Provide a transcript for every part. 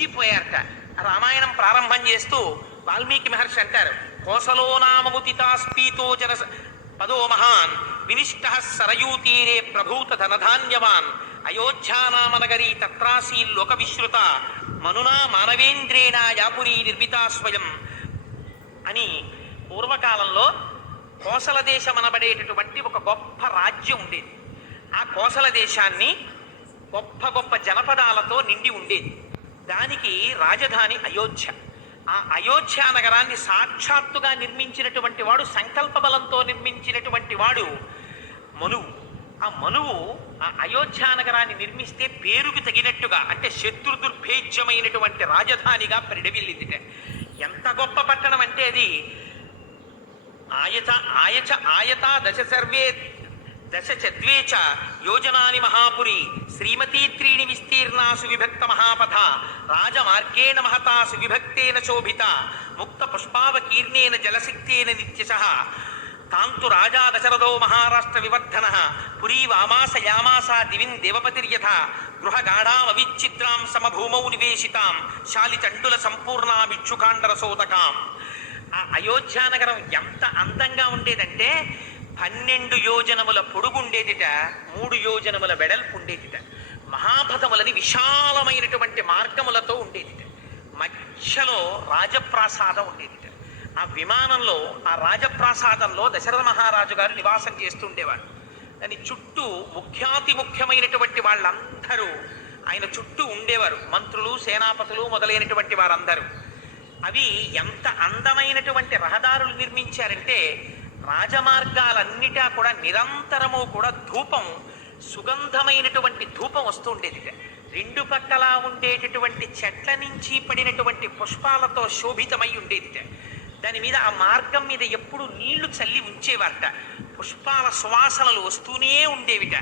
మునిగిపోయారట రామాయణం ప్రారంభం చేస్తూ వాల్మీకి మహర్షి అంటారు కోసలో నామముతితాస్పీతో జన పదో మహాన్ వినిష్ట సరయూతీరే ప్రభూత ధనధాన్యవాన్ అయోధ్యానామనగరీ తత్రాసీ లోక విశ్రుత మనునా మానవేంద్రేణ యాపురీ నిర్మితా స్వయం అని పూర్వకాలంలో కోసల దేశం అనబడేటటువంటి ఒక గొప్ప రాజ్యం ఉండేది. ఆ కోసల దేశాన్ని గొప్ప గొప్ప జనపదాలతో నిండి ఉండేది. దానికి రాజధాని అయోధ్య. ఆ అయోధ్య నగరాన్ని సాక్షాత్తుగా నిర్మించినటువంటి వాడు సంకల్ప బలంతో నిర్మించినటువంటి వాడు మనువు. ఆ మనువు ఆ అయోధ్య నగరాన్ని నిర్మిస్తే పేరుకు తగినట్టుగా అంటే శత్రుదుర్భేజ్యమైనటువంటి రాజధానిగా పరిడవిల్లిందిట ఎంత గొప్ప పట్టణం అంటే అది? ఆయత ఆయచ ఆయత దశ సర్వే దశ చద్వేచ యోజనాని మహాపురి శ్రీమతీ త్రీణి విస్తీర్ణా సువిభక్త మహాపథ రాజమార్గేణ మహతా సువిభక్తేన శోభిత ముక్త పుష్పావకీర్ణేన జలసిక్తేన నిత్యశ తాంతు రాజా దశరథో మహారాష్ట్ర వివర్ధన పురీ వామాస యామాస దివిన్ దేవపతిర్యథ గృహగాఢామవిచ్ఛిద్రాం సమభూమౌ నివేశితాం శాలిచండుల సంపూర్ణామిచ్చుకాండరసోదకాం ఆ అయోధ్యానగరం ఎంత అందంగా ఉండేదంటే పన్నెండు యోజనముల పొడుగుండేదిట మూడు యోజనముల వెడల్పు ఉండేదిట మహాపథములని విశాలమైనటువంటి మార్గములతో ఉండేదిట. మధ్యలో రాజప్రాసాదం ఉండేదిట. ఆ విమానంలో ఆ రాజప్రాసాదంలో దశరథ మహారాజు గారు నివాసం చేస్తుండేవాడు దాని చుట్టూ ముఖ్యాతి ముఖ్యమైనటువంటి వాళ్ళందరూ ఆయన చుట్టూ ఉండేవారు. మంత్రులు సేనాపతులు మొదలైనటువంటి వారందరూ. అవి ఎంత అందమైనటువంటి రహదారులు నిర్మించారంటే రాజమార్గాలన్నిటా కూడా నిరంతరము కూడా ధూపం సుగంధమైనటువంటి ధూపం వస్తూ ఉండేది రెండు పక్కలా ఉండేటటువంటి చెట్ల నుంచి పడినటువంటి పుష్పాలతో శోభితమై ఉండేదిట దాని మీద ఆ మార్గం మీద ఎప్పుడు నీళ్ళు చల్లి ఉంచేవారట. పుష్పాల సువాసనలు వస్తూనే ఉండేవిట.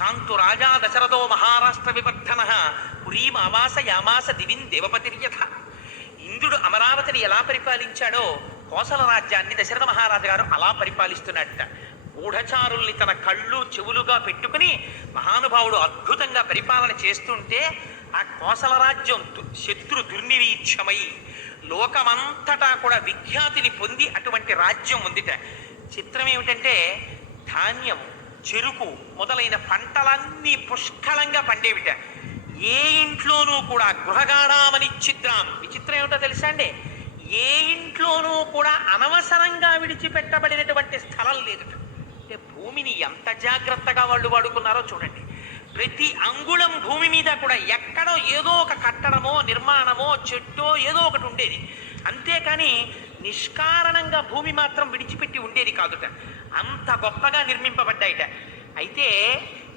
కాంతు రాజా దశరథో మహారాష్ట్ర వివర్ధన పురీమావాస యామాస దివిన్ దేవపతిర్యథ. ఇంద్రుడు అమరావతిని ఎలా పరిపాలించాడో కోసల రాజ్యాన్ని దశరథ మహారాజు గారు అలా పరిపాలిస్తున్నాడట. గూఢచారుల్ని తన కళ్ళు చెవులుగా పెట్టుకుని మహానుభావుడు అద్భుతంగా పరిపాలన చేస్తుంటే ఆ కోసల రాజ్యం శత్రు దుర్నిరీక్షమై లోకమంతటా కూడా విఖ్యాతిని పొంది అటువంటి రాజ్యం ఉందిట. చిత్రం ఏమిటంటే ధాన్యం చెరుకు మొదలైన పంటలన్నీ పుష్కలంగా పండేవిట. ఏ ఇంట్లోనూ కూడా గృహగాఢామని చిత్రాం విచిత్రం ఏమిటో తెలుసా అండి? ఏ ఇంట్లోనూ కూడా అనవసరంగా విడిచిపెట్టబడినటువంటి స్థలం లేదు. అంటే భూమిని ఎంత జాగ్రత్తగా వాళ్ళు వాడుకున్నారో చూడండి. ప్రతి అంగుళం భూమి మీద కూడా ఎక్కడో ఏదో ఒక కట్టడమో నిర్మాణమో చెట్టో ఏదో ఒకటి ఉండేది. అంతేకాని నిష్కారణంగా భూమి మాత్రం విడిచిపెట్టి ఉండేది కాదుట. అంత గొప్పగా నిర్మింపబడ్డాయిట. అయితే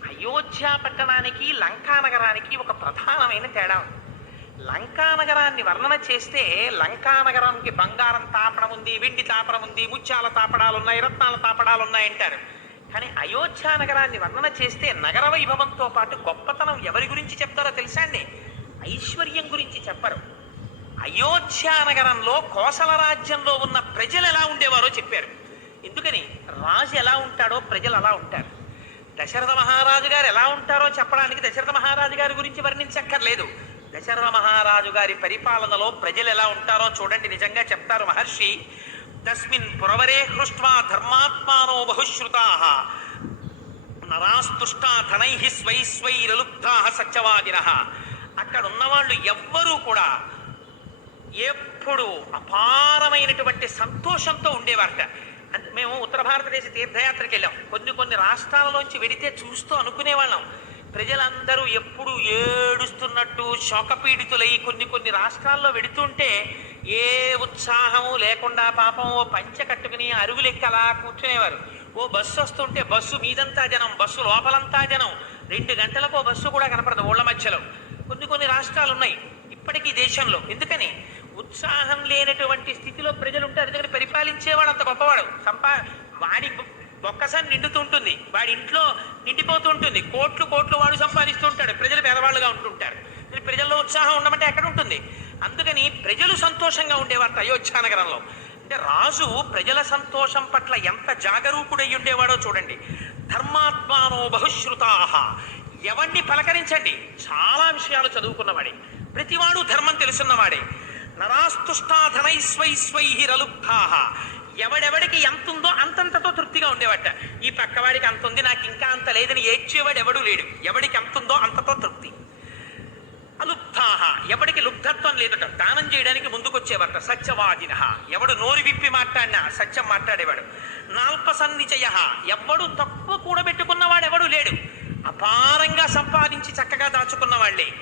అయోధ్య పట్టణానికి లంకా నగరానికి ఒక ప్రధానమైన తేడా ఉంది. లంకా నగరాన్ని వర్ణన చేస్తే లంకానగరానికి బంగారం తాపడం ఉంది వెండి తాపడం ఉంది ముత్యాల తాపడాలు ఉన్నాయి రత్నాల తాపడాలు ఉన్నాయి అంటారు. కానీ అయోధ్య నగరాన్ని వర్ణన చేస్తే నగర వైభవంతో పాటు గొప్పతనం ఎవరి గురించి చెప్తారో తెలుసా అండి? ఐశ్వర్యం గురించి చెప్పరు. అయోధ్య నగరంలో కోసల రాజ్యంలో ఉన్న ప్రజలు ఎలా ఉండేవారో చెప్పారు. ఎందుకని? రాజు ఎలా ఉంటాడో ప్రజలు అలా ఉంటారు. దశరథ మహారాజు గారు ఎలా ఉంటారో చెప్పడానికి దశరథ మహారాజు గారి గురించి వర్ణించక్కర్లేదు. దశరథ మహారాజు గారి పరిపాలనలో ప్రజలు ఎలా ఉంటారో చూడండి. నిజంగా చెప్తారు మహర్షి తస్మిన్ పురవరే హృష్వా ధర్మాత్మానో బహుశ్రుతా నరాస్తుష్టా ధనై స్వైస్వైరలుబ్ధా సత్యవాదిన అక్కడ ఉన్నవాళ్ళు ఎవ్వరూ కూడా ఎప్పుడు అపారమైనటువంటి సంతోషంతో ఉండేవారట. అంటే మేము ఉత్తర భారతదేశ తీర్థయాత్రకి వెళ్ళాం కొన్ని కొన్ని రాష్ట్రాలలోంచి వెడితే చూస్తూ అనుకునేవాళ్ళం. ప్రజలందరూ ఎప్పుడు ఏడుస్తున్నట్టు శోకపీడితులై కొన్ని కొన్ని రాష్ట్రాల్లో వెడుతుంటే ఏ ఉత్సాహము లేకుండా పాపం ఓ పంచె కట్టుకుని అరుగులెక్కలా కూర్చునేవారు. ఓ బస్సు వస్తుంటే బస్సు మీదంతా జనం బస్సు లోపలంతా జనం. రెండు గంటలకు బస్సు కూడా కనపడదు ఊళ్ళ మధ్యలో. కొన్ని కొన్ని రాష్ట్రాలు ఉన్నాయి ఇప్పటికీ దేశంలో. ఎందుకని? ఉత్సాహం లేనటువంటి స్థితిలో ప్రజలు ఉంటారు ఎందుకంటే పరిపాలించేవాడు అంత గొప్పవాడు. సంపా వాడి ఒక్కసారి నిండుతుంటుంది వాడి ఇంట్లో నిండిపోతుంటుంది కోట్లు కోట్లు వాడు సంపాదిస్తుంటాడు ప్రజలు పేదవాళ్ళుగా ఉంటుంటారు. ప్రజల్లో ఉత్సాహం ఉండమంటే ఎక్కడ ఉంటుంది? అందుకని ప్రజలు సంతోషంగా ఉండేవారు అయోధ్య నగరంలో. అంటే రాజు ప్రజల సంతోషం పట్ల ఎంత జాగరూకుడై ఉండేవాడో చూడండి. ధర్మాత్మానో బహుశ్రుతాహ. ఎవరిని పలకరించండి? చాలా విషయాలు చదువుకున్నవాడే. ప్రతివాడు ధర్మం తెలుసు తెలుసున్నవాడే. నరాస్తుష్టాధనైస్వైస్వైహిరలుప్తాహ ఎవడెవడికి ఎంత ఉందో అంతంతతో తృప్తిగా ఉండేవాట. ఈ పక్కవాడికి అంత ఉంది నాకు ఇంకా అంత లేదని ఏడ్చేవాడు ఎవడూ లేడు. ఎవడికి ఎంత ఉందో అంతతో తృప్తి. అలుబ్ధాహ ఎవడికి లుబ్ధత్వం లేదట. దానం చేయడానికి ముందుకొచ్చేవారట. సత్యవాదిన ఎవడు నోరు విప్పి మాట్లాడినా సత్యం మాట్లాడేవాడు. నాల్పసన్నిచయ ఎవడు తప్పు కూడబెట్టుకున్నవాడు ఎవడు లేడు. అపారంగా సంపాదించి చక్కగా దాచుకున్న వాళ్ళే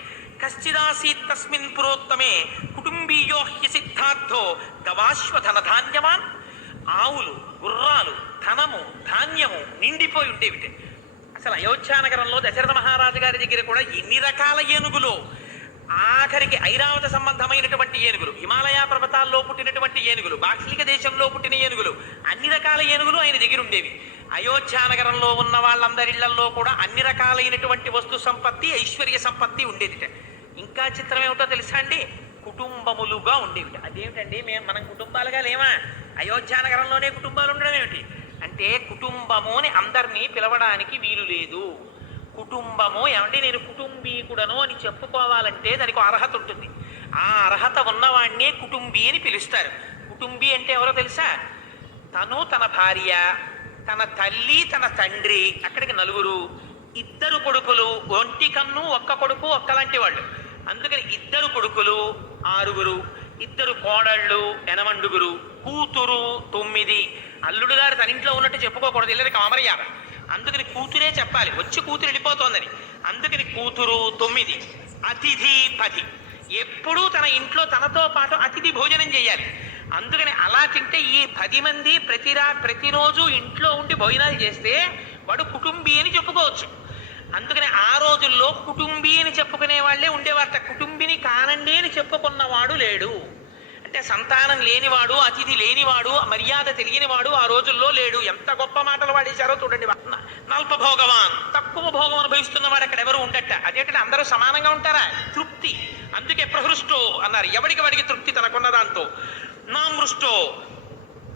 కశ్చిదాసీ తస్మిన్ పురోత్తమే కుటుంబీయో హ్య సిద్ధార్థో గవాశ్వధన ధాన్యవాన్. ఆవులు గుర్రాలు ధనము ధాన్యము నిండిపోయి ఉండేవిటే. అసలు అయోధ్యానగరంలో దశరథ మహారాజు గారి దగ్గర కూడా ఎన్ని రకాల ఏనుగులు? ఆఖరికి ఐరావత సంబంధమైనటువంటి ఏనుగులు హిమాలయ పర్వతాల్లో పుట్టినటువంటి ఏనుగులు బాక్సిలిక దేశంలో పుట్టిన ఏనుగులు అన్ని రకాల ఏనుగులు ఆయన దగ్గర ఉండేవి. అయోధ్యానగరంలో ఉన్న వాళ్ళందరిళ్ళలో కూడా అన్ని రకాలైనటువంటి వస్తు సంపత్తి ఐశ్వర్య సంపత్తి ఉండేదిట. ఇంకా చిత్రం ఏమిటో తెలుసా అండి? కుటుంబములుగా ఉండేవి అదేమిటండి? మేము మనం కుటుంబాలుగా లేమా? అయోధ్యానగరంలోనే కుటుంబాలు ఉండడం ఏమిటి? అంటే కుటుంబము అని అందరినీ పిలవడానికి వీలు లేదు. కుటుంబము ఏమంటే నేను కుటుంబీకుడను అని చెప్పుకోవాలంటే దానికి అర్హత ఉంటుంది. ఆ అర్హత ఉన్నవాడినే కుటుంబీ అని పిలుస్తారు. కుటుంబీ అంటే ఎవరో తెలుసా? తను తన భార్య తన తల్లి తన తండ్రి అక్కడికి నలుగురు ఇద్దరు కొడుకులు ఒంటి కన్ను ఒక్క కొడుకు ఒక్కలాంటి వాళ్ళు. అందుకని ఇద్దరు కొడుకులు ఆరుగురు ఇద్దరు కోడళ్ళు ఎనమండుగురు కూతురు తొమ్మిది. అల్లుడు గారు తన ఇంట్లో ఉన్నట్టు చెప్పుకోకూడదు ఇల్లరికి అమర్యాద అందుకని కూతురే చెప్పాలి వచ్చి కూతురు వెళ్ళిపోతోందని. అందుకని కూతురు తొమ్మిది అతిథి పది. ఎప్పుడూ తన ఇంట్లో తనతో పాటు అతిథి భోజనం చేయాలి. అందుకని అలా తింటే ఈ పది మంది ప్రతిరా ప్రతిరోజు ఇంట్లో ఉండి భోజనాలు చేస్తే వాడు కుటుంబీ అని చెప్పుకోవచ్చు. అందుకని ఆ రోజుల్లో కుటుంబీ అని చెప్పుకునే వాళ్ళే ఉండేవారట. కుటుంబిని కానండి అని చెప్పుకున్నవాడు లేడు. అంటే సంతానం లేనివాడు అతిథి లేనివాడు మర్యాద తెలియనివాడు ఆ రోజుల్లో లేడు. ఎంత గొప్ప మాటలు వాడేశారో చూడండి. నల్ప భోగవాన్ తక్కువ భోగం అనుభవిస్తున్నవాడు అక్కడ ఎవరు ఉండట? అదేంటంటే అందరూ సమానంగా ఉంటారా? తృప్తి. అందుకే ప్రహృష్టో అన్నారు. ఎవడికి వాడికి తృప్తి తనకున్న దాంతో? నా మృష్టో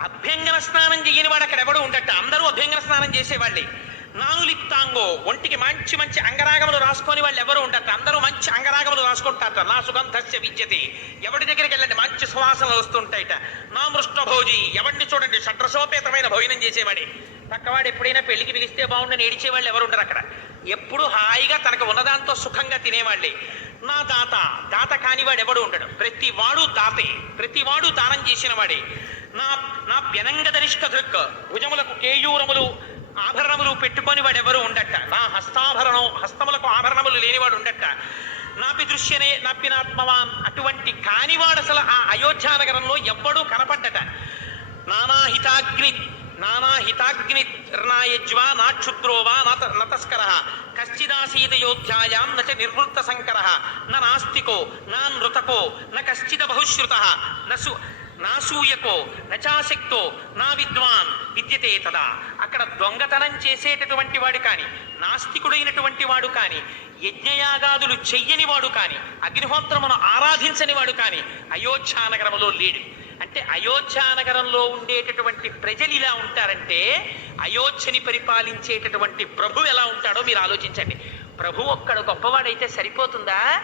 అభ్యంగన స్నానం చేయని వాడు అక్కడ ఎవడు ఉండట? అందరూ అభ్యంగన స్నానం చేసేవాళ్ళే. నాను లిప్తాంగో ఒంటికి మంచి మంచి అంగరాగములు రాసుకొని వాళ్ళు ఎవరు ఉంటారు? అందరూ మంచి అంగరాగములు రాసుకుంటారట నా సుగంధస్య విద్యతే. ఎవడి దగ్గరికి వెళ్ళండి? మంచి సువాసనలు వస్తుంటాయిట. నా మృష్ణభోజి ఎవరిని చూడండి? షడ్రసోపేతమైన భోజనం చేసేవాడే. పక్కవాడు ఎప్పుడైనా పెళ్ళికి పిలిస్తే బాగుండని ఏడిచే వాళ్ళు ఎవరు ఉండరు అక్కడ. ఎప్పుడు హాయిగా తనకు ఉన్నదాంతో సుఖంగా తినేవాళ్ళే. నా దాత దాత కానివాడు ఎవడు ఉండడు. ప్రతి వాడు దాతే. ప్రతి వాడు దానం చేసిన వాడే నా నా వ్యనంగదనిష్ట దృక్ భుజములకు కేయూరములు ఆభరణములు పెట్టుకొని వాడెవరు ఉండట. నా హస్తాభరణం హస్తములకు ఆభరణములు లేనివాడు ఉండట. నాపి దృశ్యనే నాపినాత్మవాన్ అటువంటి కానివాడు అసలు ఆ అయోధ్యానగరంలో ఎవ్వడూ కనపడ్డట. నానాహితాగ్ని నానాహితాగ్ని నాయజ్వా నాక్షుద్రో వా నత నతస్కర. కశ్చిదాసీదయోధ్యాయాం నచ నిర్వృత్త సంకర నాస్తికో నా నృతకో న కశ్చిద బహుశ్రుత. నసు నాసూయకో నచాశక్తో నా విద్వాన్. విద్యతే తదా. అక్కడ దొంగతనం చేసేటటువంటి వాడు కానీ నాస్తికుడైనటువంటి వాడు కానీ యజ్ఞయాగాదులు చెయ్యని వాడు కానీ అగ్నిహోత్రమును ఆరాధించని వాడు అయోధ్యా నగరంలో లేడు. అంటే అయోధ్యానగరంలో ఉండేటటువంటి ప్రజలు ఇలా ఉంటారంటే అయోధ్యని పరిపాలించేటటువంటి ప్రభు ఎలా ఉంటాడో మీరు ఆలోచించండి. ప్రభు ఒక్కడు గొప్పవాడైతే సరిపోతుందా?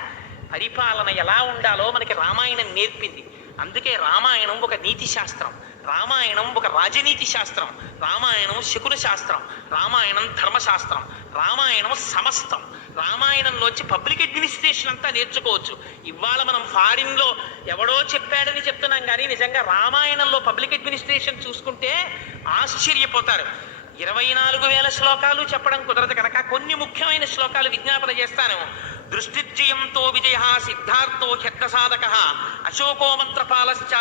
పరిపాలన ఎలా ఉండాలో మనకి రామాయణం నేర్పింది. అందుకే రామాయణం ఒక నీతి శాస్త్రం రామాయణం ఒక రాజనీతి శాస్త్రం రామాయణం శకున శాస్త్రం. రామాయణం ధర్మశాస్త్రం. రామాయణం సమస్తం. రామాయణంలోంచి పబ్లిక్ అడ్మినిస్ట్రేషన్ అంతా నేర్చుకోవచ్చు. ఇవాళ మనం ఫారిన్లో ఎవడో చెప్పాడని చెప్తున్నాం కానీ నిజంగా రామాయణంలో పబ్లిక్ అడ్మినిస్ట్రేషన్ చూసుకుంటే ఆశ్చర్యపోతారు. ఇరవై నాలుగు వేల శ్లోకాలు చెప్పడం కుదరదు కనుక కొన్ని ముఖ్యమైన శ్లోకాలు విజ్ఞాపన చేస్తాను. దృష్టిజయంతో విజయ సిద్ధార్థో హ్యర్థసాధక అశోకో మంత్రపాలశ్చ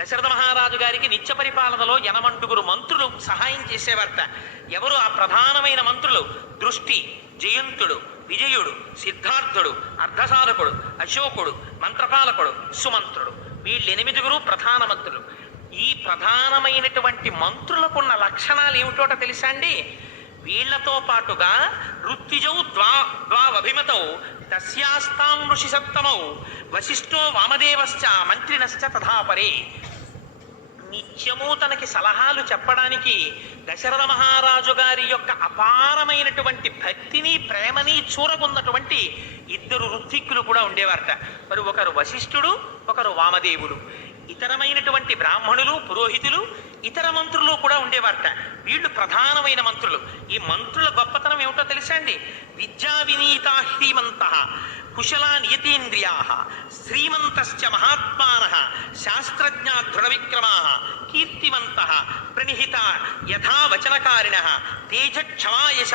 దశరథ మహారాజు గారికి నిత్య పరిపాలనలో యనమండుగురు మంత్రులు సహాయం చేసేవారట. ఎవరు ఆ ప్రధానమైన మంత్రులు? దృష్టి జయంతుడు విజయుడు సిద్ధార్థుడు అర్ధసాధకుడు అశోకుడు మంత్రపాలకుడు సుమంత్రుడు. వీళ్ళు ఎనిమిదిగురు ప్రధాన మంత్రులు. ఈ ప్రధానమైనటువంటి మంత్రులకున్న లక్షణాలు ఏమిటోట తెలుసా అండి? వీళ్ళతో పాటుగా ఋత్విజౌ ద్వా ద్వావభిమతౌ తస్యాస్తాం ఋషి సప్తమౌ వశిష్ఠో వామదేవశ్చ మంత్రినశ్చ తథాపరే నిత్యము తనకి సలహాలు చెప్పడానికి దశరథ మహారాజు గారి యొక్క అపారమైనటువంటి భక్తిని ప్రేమని చూరగొన్నటువంటి ఇద్దరు ఋత్విక్కులు కూడా ఉండేవారట. మరి ఒకరు వశిష్ఠుడు ఒకరు వామదేవుడు. ఇతరమైనటువంటి బ్రాహ్మణులు పురోహితులు ఇతర మంత్రులు కూడా ఉండేవారట. వీళ్ళు ప్రధానమైన మంత్రులు. ఈ మంత్రుల గొప్పతనం ఏమిటో తెలుసా అండి? విద్యా వినీత శ్రీమంత కుశలా నియతేంద్రియా శ్రీమంతశ్చ మహాత్మాన శాస్త్రజ్ఞా దృఢ విక్రమా కీర్తివంత ప్రణిహిత యథా వచనకారిణ తేజ క్షమాయశ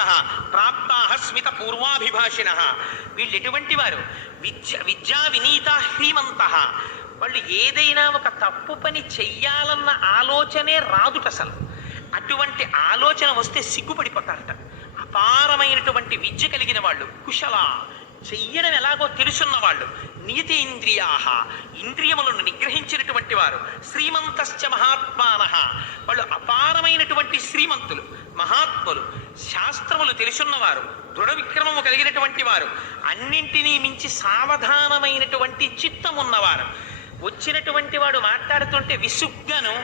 ప్రాప్తా స్మిత పూర్వాభిభాషిణ వీళ్ళు ఎటువంటి వారు? విద్య విద్యా వినీత శ్రీమంత వాళ్ళు ఏదైనా ఒక తప్పు పని చెయ్యాలన్న ఆలోచనే రాదుట అసలు. అటువంటి ఆలోచన వస్తే సిగ్గుపడిపోతారట. అపారమైనటువంటి విద్య కలిగిన వాళ్ళు కుశల చెయ్యడం ఎలాగో తెలుసున్న వాళ్ళు నియతి ఇంద్రియాహ ఇంద్రియములను నిగ్రహించినటువంటి వారు శ్రీమంతశ్చ మహాత్మాన. వాళ్ళు అపారమైనటువంటి శ్రీమంతులు మహాత్ములు శాస్త్రములు తెలుసున్నవారు దృఢ విక్రమము కలిగినటువంటి వారు అన్నింటినీ మించి సావధానమైనటువంటి చిత్తమున్నవారు. వచ్చినటువంటి వాడు మాట్లాడుతుంటే విసుగ్గాను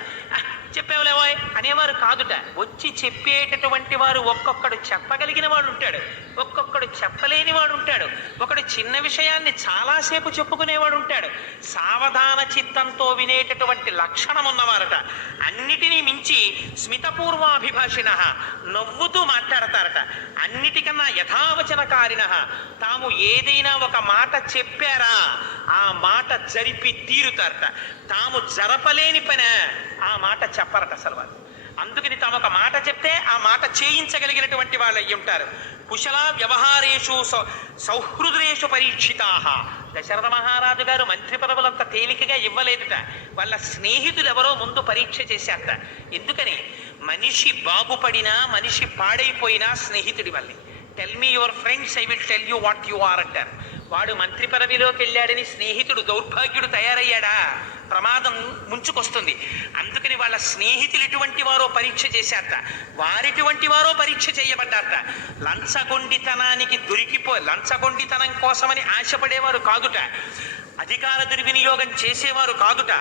చెప్పేవలేవాయ్? అనేవారు కాదుట. వచ్చి చెప్పేటటువంటి వారు ఒక్కొక్కడు చెప్పగలిగిన వాడు ఉంటాడు ఒక్కొక్కడు చెప్పలేని వాడు ఉంటాడు ఒకడు చిన్న విషయాన్ని చాలాసేపు చెప్పుకునేవాడు ఉంటాడు సావధాన చిత్తంతో వినేటటువంటి లక్షణం ఉన్నవారట. అన్నిటినీ మించి స్మితపూర్వాభిభాషిణ నవ్వుతూ మాట్లాడతారట. అన్నిటికన్నా యథావచనకారిణ తాము ఏదైనా ఒక మాట చెప్పారా ఆ మాట జరిపి తీరుతారట. తాము జరపలేని పని ఆ మాట చెప్పారట అసలు వారు అందుకని తాము ఒక మాట చెప్తే ఆ మాట చేయించగలిగినటువంటి వాళ్ళు అయ్యి ఉంటారు. కుశల వ్యవహారేషు సౌ- సౌహృదేషు పరీక్షితా దశరథ మహారాజు గారు మంత్రి పదవులంత తేలికగా ఇవ్వలేదుట. వాళ్ళ స్నేహితులు ఎవరో ముందు పరీక్ష చేశారట. ఎందుకని? మనిషి బాగుపడినా మనిషి పాడైపోయినా స్నేహితుడి వల్లే. Tell me your friends I will tell you what you are అంటారు. వాడు మంత్రి పదవిలోకి వెళ్ళాడని స్నేహితుడు దౌర్భాగ్యుడు తయారయ్యాడా? ప్రమాదం ముంచుకొస్తుంది. అందుకని వాళ్ళ స్నేహితులు ఎటువంటి వారో పరీక్ష చేశారట. వారిటువంటి వారో పరీక్ష చేయబడ్డారట. లంచగొండితనానికి దొరికిపో లంచగొండితనం కోసమని ఆశపడేవారు కాదుట. అధికార దుర్వినియోగం చేసేవారు కాదుట.